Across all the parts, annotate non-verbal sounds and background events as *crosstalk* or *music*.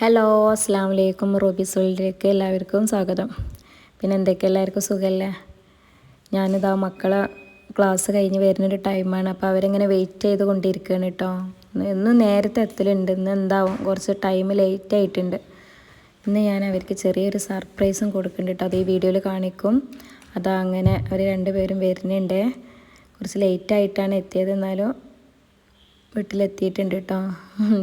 Hello അസ്സാം വലൈക്കും Ruby സോളിലേക്ക് എല്ലാവർക്കും സ്വാഗതം. പിന്നെ എന്തൊക്കെ? എല്ലാവർക്കും സുഖമല്ലേ ഞാനിതാ മക്കളെ ക്ലാസ് കഴിഞ്ഞ് വരുന്നൊരു ടൈമാണ് അപ്പോൾ അവരിങ്ങനെ വെയിറ്റ് ചെയ്ത് കൊണ്ടിരിക്കുകയാണ് കേട്ടോ ഇന്ന് നേരത്തെ എത്തലുണ്ട്. ഇന്ന് എന്താവും? കുറച്ച് ടൈം ലേറ്റ് ആയിട്ടുണ്ട്. ഇന്ന് ഞാൻ അവർക്ക് ചെറിയൊരു സർപ്രൈസും കൊടുക്കുന്നുണ്ട് കേട്ടോ അത് ഈ വീഡിയോയിൽ കാണിക്കും. അതാ അങ്ങനെ അവർ രണ്ടുപേരും വരുന്നുണ്ട്. കുറച്ച് ലേറ്റ് ആയിട്ടാണ് എത്തിയത്. എന്നാലും വീട്ടിലെത്തിയിട്ടുണ്ട് കേട്ടോ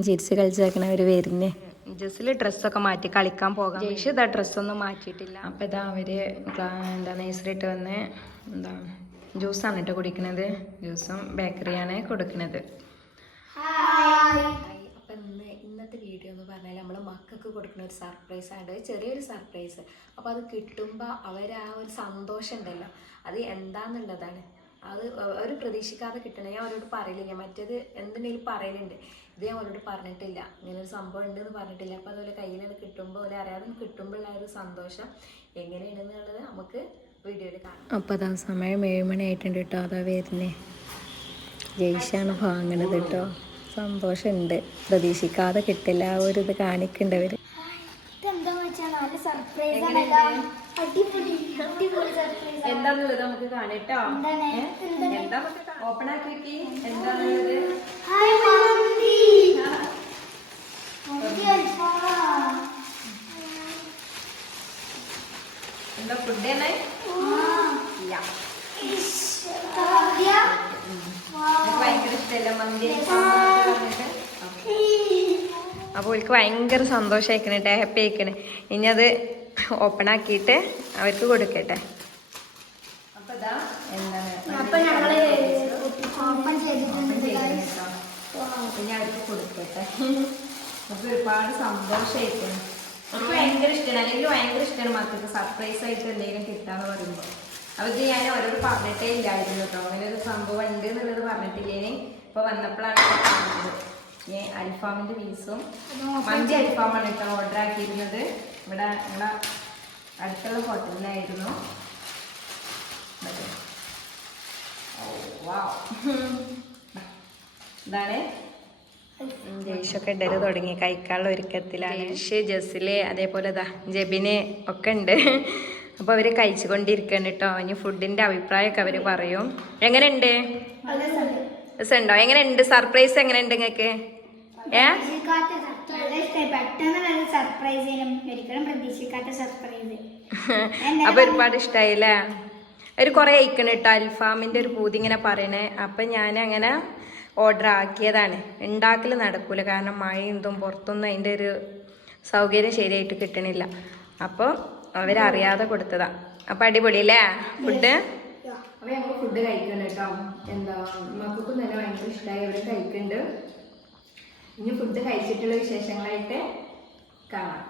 ചിരിച്ച് കളിച്ചാക്കണ അവർ വരുന്നേ. ജസ്സിൽ ഡ്രസ്സൊക്കെ മാറ്റി കളിക്കാൻ പോകാം. ജയ്ഷ് ഇതാ ഡ്രസ്സൊന്നും മാറ്റിയിട്ടില്ല. അപ്പം ഇതാ അവർ ക്ലാ- എന്താ നഴ്സറിയിട്ട് വന്ന് എന്താ ജ്യൂസാണ് കേട്ടോ കുടിക്കണത്. ജ്യൂസും ബേക്കറിയാണ് കൊടുക്കുന്നത് ഇന്നത്തെ വീഡിയോ എന്ന് പറഞ്ഞാൽ നമ്മൾ മക്കൾക്ക് കൊടുക്കുന്ന ഒരു സർപ്രൈസ് ആണ്. ചെറിയൊരു സർപ്രൈസ് അപ്പോൾ അത് കിട്ടുമ്പോൾ അവർ ആ ഒരു സന്തോഷം ഉണ്ടല്ലോ. അത് എന്താന്നുള്ളതാണ്. അത് അവർ പ്രതീക്ഷിക്കാതെ കിട്ടണേ. ഞാൻ അവരോട് പറയലില്ല മറ്റേത് എന്തുണ്ടെങ്കിലും പറയലുണ്ട്. ഇത് ഞാൻ അവരോട് പറഞ്ഞിട്ടില്ല. ഇങ്ങനെ ഒരു സംഭവം ഉണ്ട് എന്ന് പറഞ്ഞിട്ടില്ല. അപ്പോൾ അതുപോലെ കയ്യിൽ അത് കിട്ടുമ്പോൾ പോലെ അറിയാതെ കിട്ടുമ്പോഴുള്ള ഒരു സന്തോഷം എങ്ങനെയാണെന്നുള്ളത് നമുക്ക് വീഡിയോയിൽ കാണാം. അപ്പോൾ അതാ സമയം ഏഴ് മണി ആയിട്ടുണ്ട് കേട്ടോ. അതാ വരുന്നേ. ജയിഷാണ് വാങ്ങണത് കേട്ടോ. സന്തോഷമുണ്ട്. പ്രതീക്ഷിക്കാതെ കിട്ടില്ല. ആ ഒരു ഇത് കാണിക്കണ്ടവർ നല്ല സർപ്രൈസ് ആണല്ലോ അടിപൊളി അടിപൊളി സർപ്രൈസ് എന്താന്നുള്ളത് നമുക്ക് കാണട്ടോ? എന്താ ഓപ്പൺ ആക്കി വെക്കി അൽഫാ. എന്താ ഫുഡ് തന്നെ? ഇല്ല ഭയങ്കര ഇഷ്ടമല്ല മന്തി? അപ്പോൾ എനിക്ക് ഭയങ്കര സന്തോഷമായിക്കണേ കേട്ടോ ഹാപ്പി ആയിക്കണേ. ഇനി അത് ഓപ്പൺ ആക്കിയിട്ട് അവർക്ക് കൊടുക്കട്ടെ. അപ്പോൾ ഇതാ എന്താണ്? അപ്പൊ ഞങ്ങൾ ഓപ്പൺ ചെയ്തിട്ടുണ്ട് ഇനി അവർക്ക് കൊടുക്കട്ടെ. നമുക്ക് ഒരുപാട് സന്തോഷമായിട്ടുണ്ട് എനിക്ക് ഭയങ്കര ഇഷ്ടമാണ് അല്ലെങ്കിൽ ഭയങ്കര ഇഷ്ടമാണ് മക്കൾക്ക് സർപ്രൈസ് ആയിട്ട് എന്തെങ്കിലും കിട്ടാന്ന് പറയുമ്പോൾ അപ്പോൾ ഇത് ഞാൻ അവരോട് പറഞ്ഞിട്ടേ ഇല്ലായിരുന്നു കേട്ടോ അങ്ങനെ ഒരു സംഭവം ഉണ്ട് എന്നുള്ളത് പറഞ്ഞിട്ടില്ലേ ഇപ്പോൾ വന്നപ്പോഴാണ് അൽഫാമിന്റെ പീസും മന്തി അൽഫാമാണ് കേട്ടോ ഓർഡർ ആക്കിയിരുന്നത്. ഇവിടെ നമ്മുടെ അടുത്തുള്ള ഹോട്ടലിലായിരുന്നു. *laughs* ഇതാണ് ജയ്ഷൊക്കെ ഇടൽ തുടങ്ങി. കഴിക്കാനുള്ള ഒരുക്കത്തിലാണ്. ജയ്ഷ് ജസിൽ അതേപോലെ ദാ ജബിന് ഒക്കെ ഉണ്ട്. *laughs* അപ്പോൾ അവർ കഴിച്ചുകൊണ്ടിരിക്കുകയാണ് കേട്ടോ. ഇനി ഫുഡിന്റെ അഭിപ്രായമൊക്കെ അവർ പറയും. എങ്ങനെയുണ്ട്? രസമുണ്ടോ? എങ്ങനെയുണ്ട്? സർപ്രൈസ് എങ്ങനെയുണ്ട് നിങ്ങൾക്ക് അപ്പൊ ഒരുപാട് ഇഷ്ടായില്ലേ? ഒരു കുറെ അയക്കണ കേട്ടോ അൽഫാമിന്റെ ഒരു പൂതി ഇങ്ങനെ പറയണേ. അപ്പൊ ഞാൻ അങ്ങനെ ഓർഡർ ആക്കിയതാണ്. ഉണ്ടാക്കൽ നടക്കൂല. കാരണം മഴ എന്തും പുറത്തൊന്നും അതിന്റെ ഒരു സൗകര്യം ശരിയായിട്ട് കിട്ടണില്ല. അപ്പോൾ അവരറിയാതെ കൊടുത്തതാ. അപ്പൊ അടിപൊളി അല്ലേ ഫുഡ് അപ്പൊ ഞങ്ങൾ ഫുഡ് കഴിക്കണം കേട്ടോ എന്താ മക്കൾക്കും തന്നെ ഭയങ്കര ഇഷ്ടമായി അവർ കഴിക്കുന്നുണ്ട് ഇനി ഫുഡ് കഴിച്ചിട്ടുള്ള വിശേഷങ്ങളായിട്ട് കാണാം.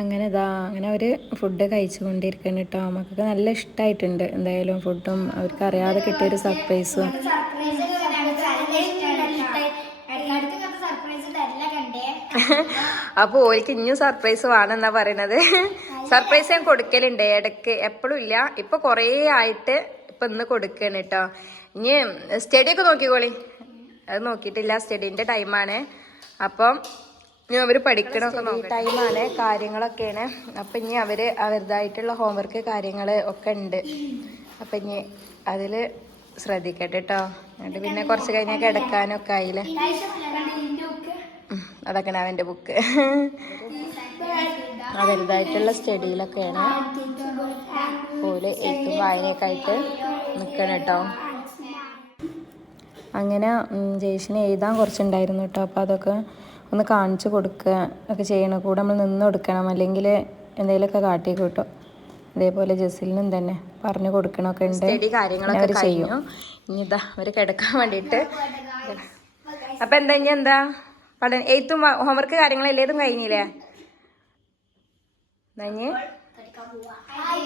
അങ്ങനെ ഇതാ അങ്ങനെ അവർ ഫുഡ് കഴിച്ചുകൊണ്ടിരിക്കുന്നു കേട്ടോ മക്കൾക്ക് നല്ല ഇഷ്ടമായിട്ടുണ്ട് എന്തായാലും ഫുഡും അവർക്ക് അറിയാതെ കിട്ടിയൊരു സർപ്രൈസും അപ്പോൾ ഓൽക്ക് ഇനിയും സർപ്രൈസ് വേണമെന്നാ പറയണത്. സർപ്രൈസ് ഞാൻ കൊടുക്കലുണ്ട് ഇടയ്ക്ക്. എപ്പോഴും ഇല്ല. ഇപ്പൊ കുറേ ആയിട്ട് ഇപ്പൊ ഇന്ന് കൊടുക്കാണ് കേട്ടോ ഇനി സ്റ്റഡി ഒക്കെ നോക്കിക്കോളി. അത് നോക്കിയിട്ടില്ല. സ്റ്റഡീന്റെ ടൈമാണ്. അപ്പം ഇനി അവർ പഠിക്കണമൊക്കെ നോക്കി ടൈമാണ് കാര്യങ്ങളൊക്കെയാണ്. അപ്പം ഇനി അവർ അവരുതായിട്ടുള്ള ഹോംവർക്ക് കാര്യങ്ങൾ ഒക്കെ ഉണ്ട്. അപ്പം ഇനി അതിൽ ശ്രദ്ധിക്കട്ടെ കേട്ടോ എന്നിട്ട് പിന്നെ കുറച്ച് കഴിഞ്ഞാൽ കിടക്കാനൊക്കെ ആയില്ലേ? അതൊക്കെയാണ് അവന്റെ ബുക്ക്. അവരുതായിട്ടുള്ള സ്റ്റഡിയിലൊക്കെയാണ്. പോലെ ഏറ്റവും വായനയൊക്കെ ആയിട്ട് നിൽക്കണം കേട്ടോ അങ്ങനെ ഉം, എഴുതാൻ കുറച്ചുണ്ടായിരുന്നു കേട്ടോ. അപ്പോൾ അതൊക്കെ ഒന്ന് കാണിച്ചു കൊടുക്കുക ഒക്കെ ചെയ്യണം. കൂടെ നമ്മൾ നിന്ന് കൊടുക്കണം. അല്ലെങ്കിൽ എന്തെങ്കിലുമൊക്കെ കാട്ടി കിട്ടും. അതേപോലെ ജസിലിനും തന്നെ പറഞ്ഞു കൊടുക്കണമൊക്കെ ഉണ്ട്. കാര്യങ്ങളൊക്കെ ചെയ്യും. ഇനി ഇതാ അവർ കിടക്കാൻ വേണ്ടിയിട്ട്. അപ്പം എന്താ ഇനി എന്താ? പഠന എയ്ത്തും ഹോംവർക്ക് കാര്യങ്ങളെല്ലാം ഇതും കഴിഞ്ഞില്ലേ?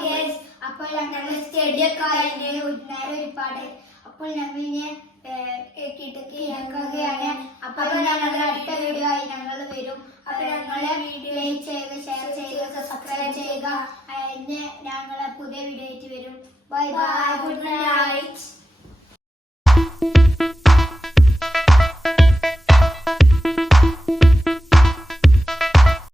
ഗേൾസ് അപ്പോൾ ഞങ്ങൾ സ്റ്റഡിയൊക്കെ നേരെ ഒരുപാട്. അപ്പോൾ ഞങ്ങൾ ഇനി കിട്ടക്ക് കേൾക്കുകയാണ് അപ്പോൾ ഞങ്ങൾ അടുത്ത വീഡിയോ ആയി ഞങ്ങൾ വരും. അപ്പോൾ ഞങ്ങളെ ലൈക്ക് ചെയ്യുക ഷെയർ ചെയ്യുക സബ്സ്ക്രൈബ് ചെയ്യുക. പിന്നെ ഞങ്ങളെ പുതിയ വീഡിയോ ആയിട്ട് വരും. Bye bye good night